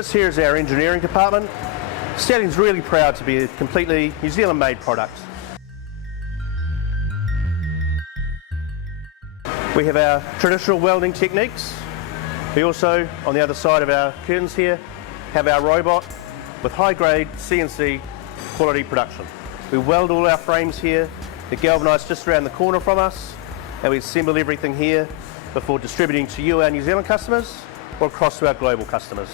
This here is our engineering department. Stallion's really proud to be a completely New Zealand made product. We have our traditional welding techniques. We also, on the other side of our curtains here, have our robot with high grade CNC quality production. We weld all our frames here. They're galvanised just around the corner from us, and we assemble everything here before distributing to you, our New Zealand customers, or across to our global customers.